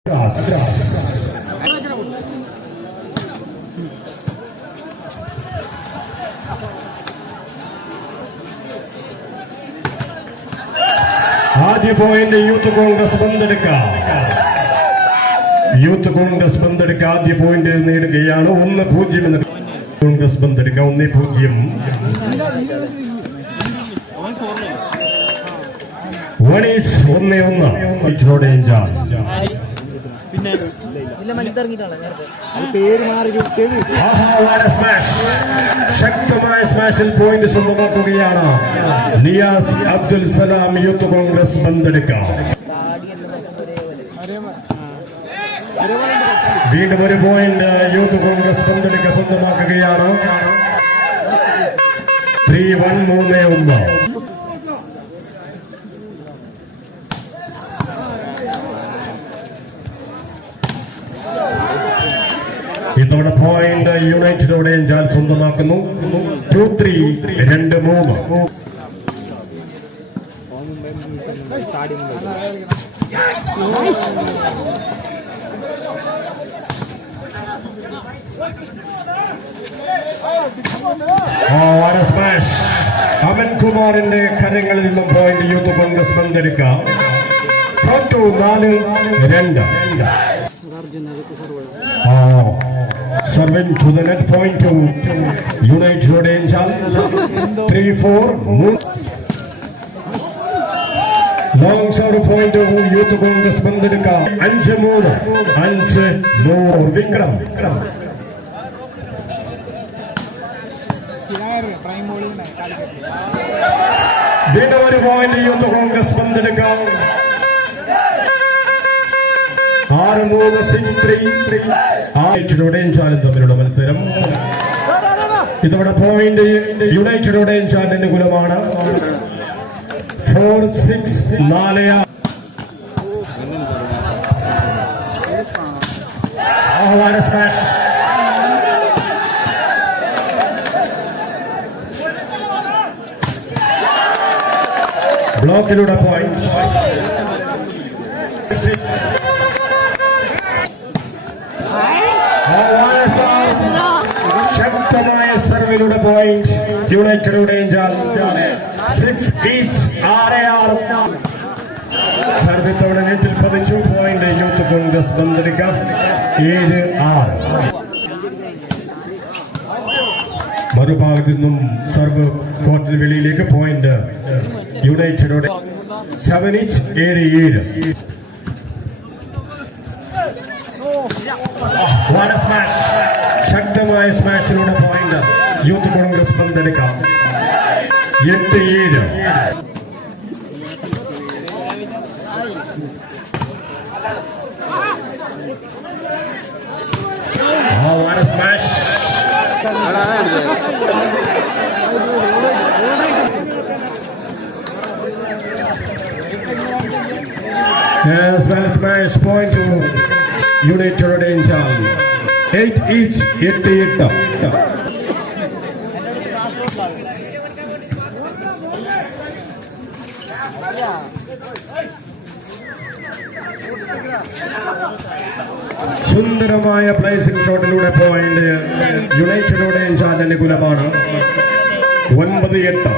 ആദ്യ point Youth Congress പന്തെടുക്കാം. Youth Congress പന്തെടുക്കുക ആദ്യ പോയിന്റ് നേടുകയാണ്. 1-0 എന്ന് കോൺഗ്രസ് പന്തെടുക്കുക. 1-0. വണീസ് 1-1. ശക്തമായ സ്മാഷിൽ പോയിന്റ് സ്വന്തമാക്കുകയാണ് നിയാസ് അബ്ദുൽ സലാം. Youth Congress പന്തെടുക്കാം. വീണ്ടും ഒരു പോയിന്റ് യൂത്ത് കോൺഗ്രസ് പന്തെടുക്കുക സ്വന്തമാക്കുകയാണ്. 3-1. 3-1. ഇതോടെ പോയിന്റ് യുണൈറ്റഡോടെ ജാൽ സ്വന്തമാക്കുന്നു. 2-3. 2-3. സ്മാഷ്. അവൻകുമാറിന്റെ കരങ്ങളിൽ നിന്നും പോയിന്റ് യൂത്ത് കോൺഗ്രസ് പന്തെടുക്കാം. 4-2. Serving to the net point to United Angel. 3-4. Long serve point to Youth Congress Bandika. 5-3. 5-3. Vikram. Winner point Youth Congress Bandika. 6-3. തമ്മിലുള്ള മത്സരം. ഇതോടെ പോയിന്റ് യുണൈറ്റഡോടെ അനുകൂലമാണ്. 4-6. 4-6. ആഹ്വാന സ്മാഷ്. ബ്ലോക്കിലൂടെ പോയിന്റ്. 6. ശക്തമായ സർവിലൂടെ പോയിന്റ് യുണൈറ്റഡുടെ 6 ഈച്ച്. 6-6. സർവ് തവണ നെറ്റിൽ പതിച്ചു. പോയിന്റ് യൂത്ത് കോൺഗ്രസ് പന്തെടുക്കാം. 7-6. മറുഭാഗത്തു നിന്നും സർവ് കോർട്ടിന് വെളിയിലേക്ക് പോയിന്റ് യുണൈറ്റഡുടെ 7 ഈച്ച്. 7-7. ശക്തമായ സ്മാഷിലൂടെ പോയിന്റ് യൂത്ത് കോൺഗ്രസ് പന്തെടുക്കാം. 8-7. Smash. Smash point to United Angel. 8 each. 8-8. സുന്ദരമായ പ്ലേസിംഗ് ഷോട്ടിലൂടെ പോയിന്റ് യുണൈറ്റഡോടെ അനുകൂലമാണ്. 9-8.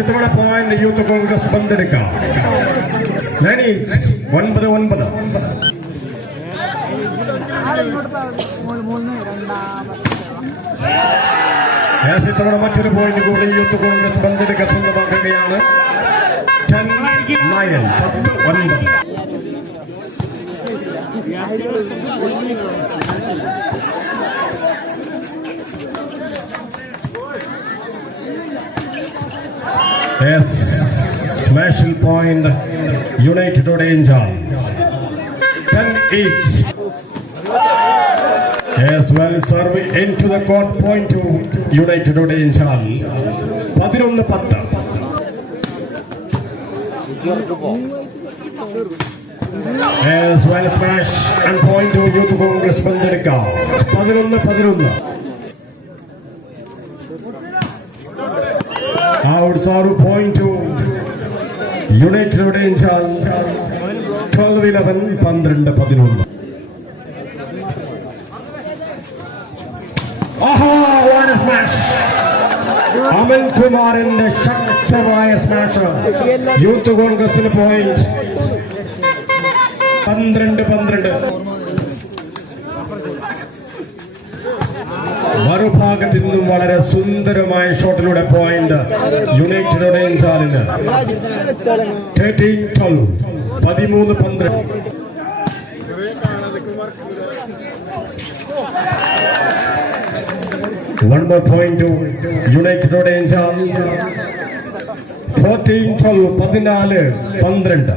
ഇത്തവണ പോയിന്റ് യൂത്ത് കോൺഗ്രസ് പന്തെടുക്കാം. 9 each. 9-9. ഇത്തവണ മറ്റൊരു പോയിന്റ് കൂടി youth Congress പന്തെടുക്കാൻ സ്വന്തമാക്കുകയാണ്. 10-9. 10-9. Yes, smashing point United Angel. 10 each. Yes, well serve into the court point to United Angel. 11-10. Yes, well smash and point to Youth Congress Pandarika. 11-11. Out serve point to United Angel 12-11 12-11. ആഹാ, what a smash! Aman കുമാറിന്റെ ശക്തമായ smash. Youth കോൺഗ്രസിന് point 12-12. മറുഭാഗത്ത് നിന്നും വളരെ സുന്ദരമായ ഷോട്ടിലൂടെ point United ഒഡേഞ്ചാലിന് 13-12 13-12. One more point to United Angel. 14-12 14-12.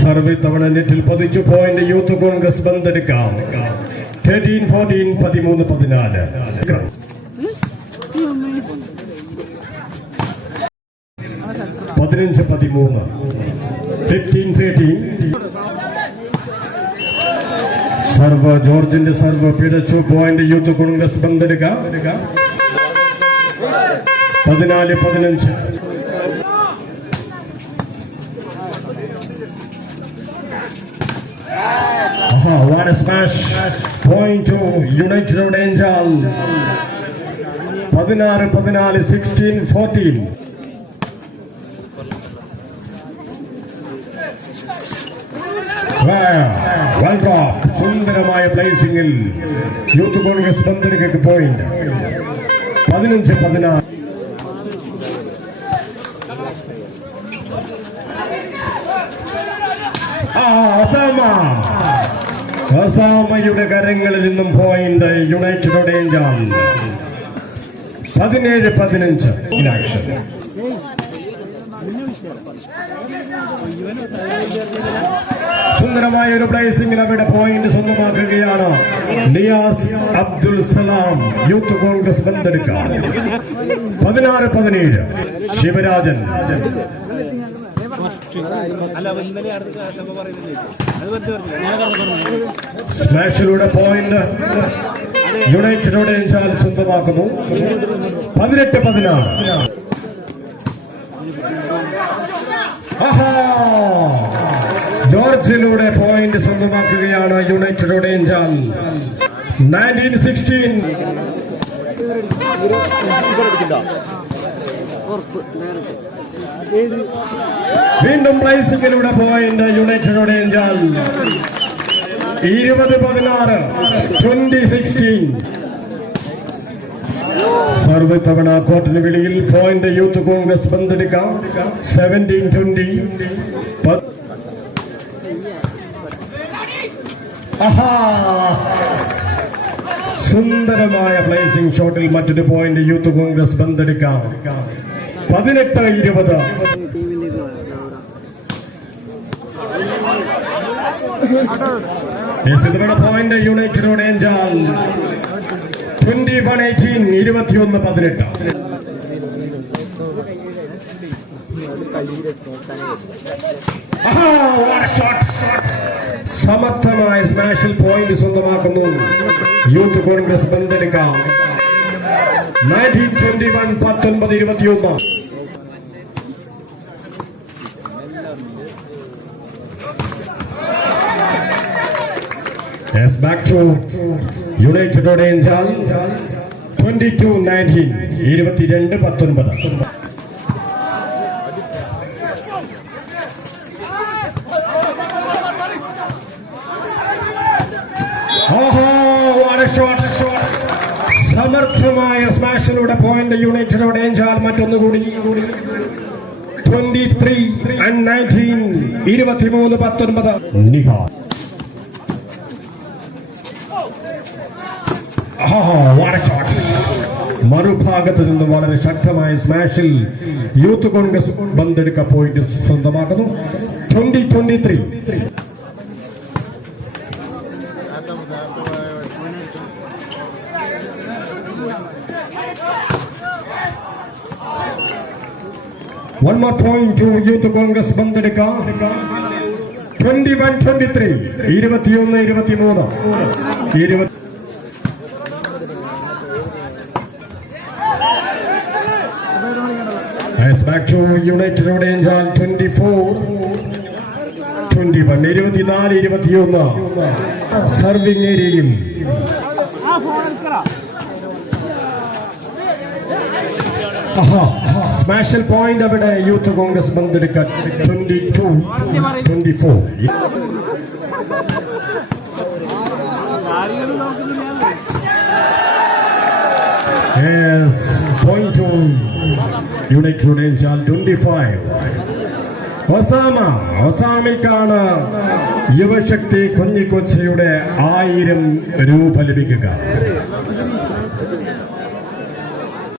Serve തവണ നെറ്റിൽ പതിച്ചു പോയിന്റ് യൂത്ത് കോൺഗ്രസ് ബന്തെടുക്കാം. 13-14 13-14. 15-13 15-13. സർവ് ജോർജിന്റെ സർവ് പിഴച്ചു പോയിന്റ് യൂത്ത് കോൺഗ്രസ് ബന്തെടുക്കാം. 14-15. What a smash! Point to United Angel. 16-14 16-14. Well dropped. സുന്ദരമായ പ്ലേസിംഗിൽ യൂത്ത് കോൺഗ്രസ് ബന്തെടുക്കക്ക് പോയിന്റ് 15-16. ഒസാമയുടെ കരങ്ങളിൽ നിന്നും point United Angel 17-15 in action. സുന്ദരമായ ഒരു പ്ലേസിംഗിൽ അവിടെ പോയിന്റ് സ്വന്തമാക്കുകയാണ് നിയാസ് അബ്ദുൽ സലാം. യൂത്ത് കോൺഗ്രസ് ബന്തെടുക്കാം. 16-17. ശിവരാജൻ സ്മാഷിലൂടെ പോയിന്റ് യുണൈറ്റഡ് ഒഡേഞ്ചാൽ സ്വന്തമാക്കുന്നു. 18-16. ജോർജിലൂടെ പോയിന്റ് സ്വന്തമാക്കുകയാണ് യുണൈറ്റഡ് ഒഡേഞ്ചാൽ. 19-16. വീണ്ടും പ്ലേസിംഗിലൂടെ പോയിന്റ് യുണൈറ്റഡ് ഒഡേഞ്ചാൽ. 20-16 20-16. സർവേ തവണ കോർട്ടിന് വെളിയിൽ പോയിന്റ് യൂത്ത് കോൺഗ്രസ് ബന്തെടുക്കാം. 17-20. സുന്ദരമായ പ്ലേസിംഗ് ഷോട്ടിൽ മറ്റൊരു പോയിന്റ് യൂത്ത് കോൺഗ്രസ് ബന്തെടുക്കാം. 18-20. ഇതിലൂടെ പോയിന്റ് യുണൈറ്റഡ് ഒഡേഞ്ചാൽ. 21-18 21-18. സമർത്ഥമായ സ്മാഷിൽ പോയിന്റ് സ്വന്തമാക്കുന്നു യൂത്ത് കോൺഗ്രസ് ബന്തെടുക്കാം. 19-21 19-21. Yes, back to United Angel. 22-19 22-19. What a shot! സമർത്ഥമായ സ്മാഷിലൂടെ പോയിന്റ് യുണൈറ്റഡ് ഒഡേഞ്ചാൽ മറ്റൊന്നുകൂടി. 23-19 23-19. നിഹാ മറുഭാഗത്ത് നിന്നും വളരെ ശക്തമായ സ്മാഷിൽ യൂത്ത് കോൺഗ്രസ് ബന്തെടുക്ക പോയിന്റ് സ്വന്തമാക്കുന്നു. 20-23. One more point to Youth Congress ബന്തെടുക്ക. 21-23 21-23. back to United Angel 24-21 serving ഏരിയയിൽ സ്മാഷൽ പോയിന്റ് അവിടെ യൂത്ത് കോൺഗ്രസ് പന്തെടുക്കാൻ 22-24. Yes, point to United Angel 25. ഒസാമയ്ക്കാണ് യുവശക്തി കുഞ്ഞിക്കൊച്ചിയുടെ 1000 രൂപ ലഭിക്കുക.